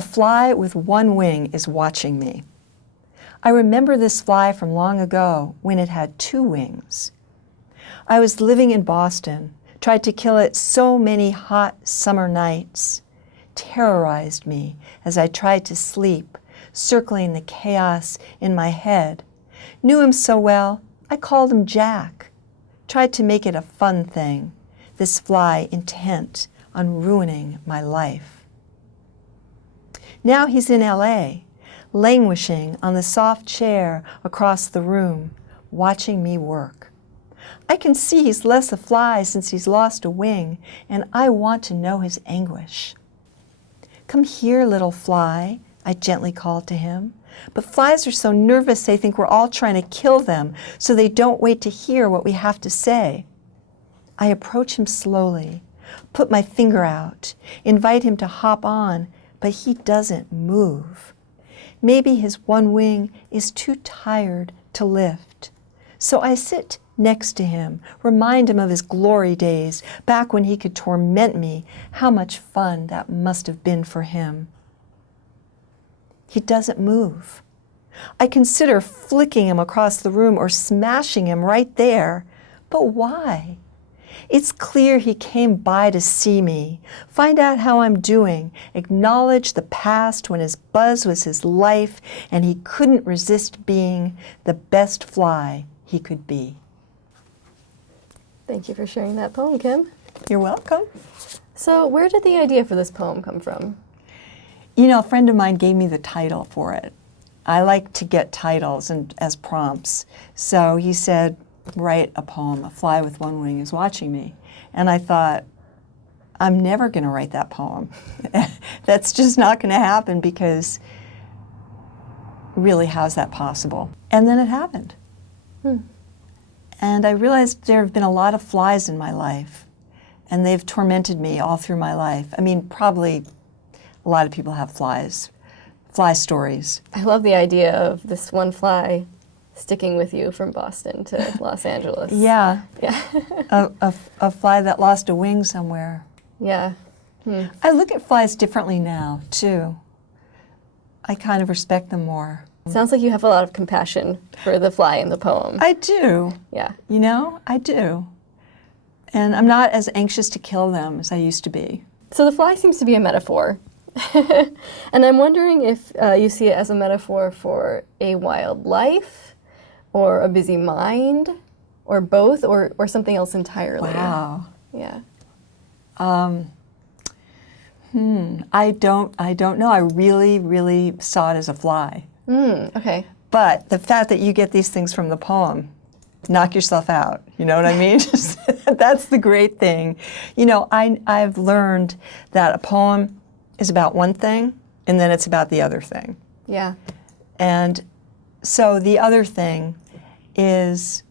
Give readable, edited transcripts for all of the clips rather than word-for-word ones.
A fly with one wing is watching me. I remember this fly from long ago when it had two wings. I was living in Boston, tried to kill it so many hot summer nights, terrorized me as I tried to sleep, circling the chaos in my head. Knew him so well, I called him Jack. Tried to make it a fun thing, this fly intent on ruining my life. Now he's in LA, languishing on the soft chair across the room, watching me work. I can see he's less a fly since he's lost a wing, and I want to know his anguish. Come here, little fly, I gently called to him. But flies are so nervous they think we're all trying to kill them, so they don't wait to hear what we have to say. I approach him slowly, put my finger out, invite him to hop on, but he doesn't move. Maybe his one wing is too tired to lift. So I sit next to him, remind him of his glory days, back when he could torment me. How much fun that must have been for him. He doesn't move. I consider flicking him across the room or smashing him right there. But why? It's clear he came by to see me, find out how I'm doing, acknowledge the past when his buzz was his life and he couldn't resist being the best fly he could be. Thank you for sharing that poem, Kim. You're welcome. So where did the idea for this poem come from? You know, a friend of mine gave me the title for it. I like to get titles as prompts. So he said, write a poem, A Fly with One Wing is Watching Me. And I thought, I'm never going to write that poem. That's just not going to happen because really, how's that possible? And then it happened. And I realized there have been a lot of flies in my life, and they've tormented me all through my life. I mean, probably a lot of people have fly stories. I love the idea of this one fly sticking with you from Boston to Los Angeles. Yeah. Yeah. a fly that lost a wing somewhere. Yeah. I look at flies differently now, too. I kind of respect them more. Sounds like you have a lot of compassion for the fly in the poem. I do. Yeah. You know, I do. And I'm not as anxious to kill them as I used to be. So the fly seems to be a metaphor. And I'm wondering if you see it as a metaphor for a wild life, or a busy mind, or both, or something else entirely. Wow. Yeah. I don't know. I really saw it as a fly. Okay. But the fact that you get these things from the poem, knock yourself out. You know what I mean? That's the great thing. You know, I've learned that a poem is about one thing, and then it's about the other thing. Yeah. And so the other thing is,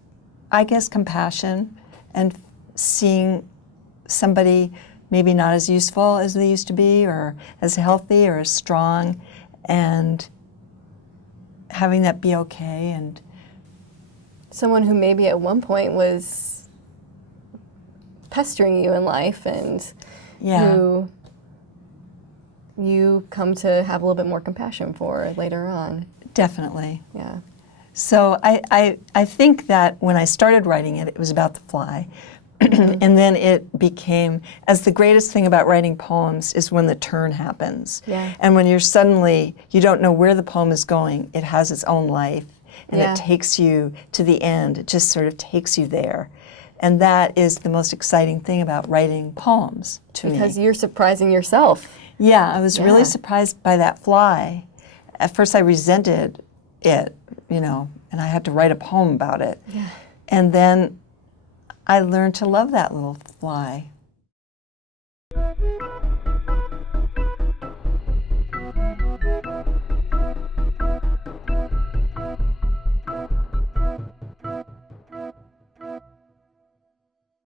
I guess, compassion and seeing somebody maybe not as useful as they used to be, or as healthy or as strong, and having that be okay. And someone who maybe at one point was pestering you in life, and who you come to have a little bit more compassion for later on. Definitely. Yeah. So I think that when I started writing it, it was about the fly. And then it became, as the greatest thing about writing poems is when the turn happens. Yeah. And when you're suddenly, you don't know where the poem is going, it has its own life, and it takes you to the end. It just sort of takes you there. And that is the most exciting thing about writing poems to me. Because you're surprising yourself. Yeah, I was really surprised by that fly. At first I resented it, you know, and I had to write a poem about it. Yeah. And then I learned to love that little fly.